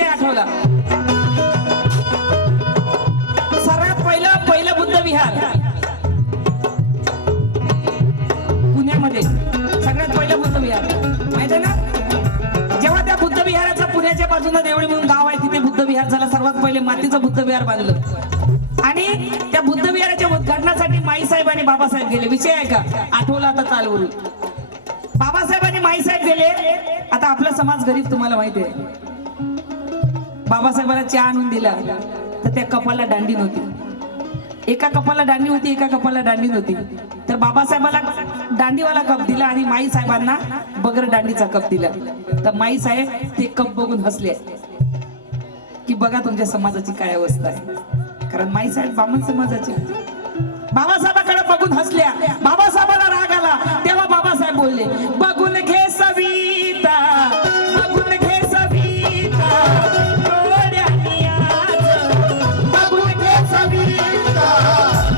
विषय आठवला. सर्वात पहिलं बुद्ध विहार पुण्यामध्ये, सगळ्यात पहिलं बुद्ध विहार माहिती आहे ना. जेव्हा त्या बुद्ध विहाराचा पुण्याच्या बाजूला देवळी म्हणून गाव आहे तिथे बुद्ध विहार झाला. सर्वात पहिले मातीचं बुद्ध विहार बांधलं आणि त्या बुद्ध विहाराच्या उद्घाटनासाठी माईसाहेब आणि बाबासाहेब गेले. विषय आहे का आठवला आता चालवून. बाबासाहेब आणि माईसाहेब गेले. आता आपला समाज गरीब तुम्हाला माहिती आहे. बाबासाहेबांना चहा आणून दिला तर त्या कपाला दांडी नव्हती. एका कपाला दांडी होती, एका कपाला दांडी नव्हती. तर बाबासाहेबाला दांडीवाला कप दिला आणि माई साहेबांना बगर दांडीचा कप दिला. तर माई साहेब ते कप बघून हसले की बघा तुमच्या समाजाची काय अवस्था आहे. कारण माई साहेब बामण समाजाचे. बाबासाहेबांकडे बघून हसल्या. बाबासाहेबाला राग आला. तेव्हा बाबासाहेब बोलले, बघून घे सविता, बघून घे सविता, डोळ्यांनी आज, बघून घे सविता,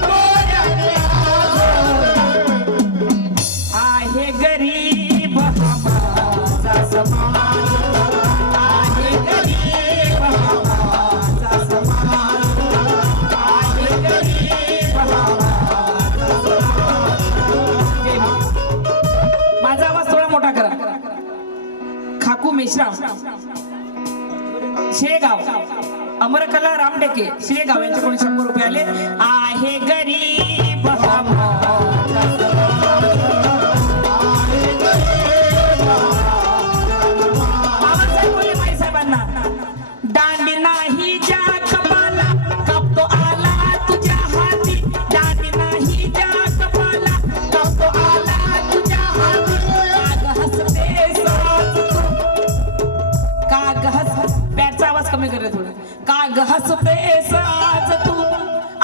डोळ्यांनी आज. आहे गरीब हा माझा समाज, आहे गरीब हा माझा समाज, आहे गरीब हा माझा समाज. माझा आवाज थोडा मोठा करा. खाकू मेश्राम, शेगाव, अमरकला रामटेके, शेगाव यांच्याकडून 100 रुपये आले. आहे गरीब हा माझा समाज, आहे गरीब हा माझा समाज. बाबासाहेब बोलले माईसाहेबांना, दांडी नाही ज्या कपाला, कापतो आला तुझ्या हाती. दांडी नाही ज्या कपाला, कापतो आला तुझ्या हाती. काग हसते साज तू, काग हस, पॅटचा आवाज कमी करे थोडा. काग हसते साज तू,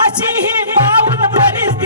अशी ही पाऊन परिस्थिती.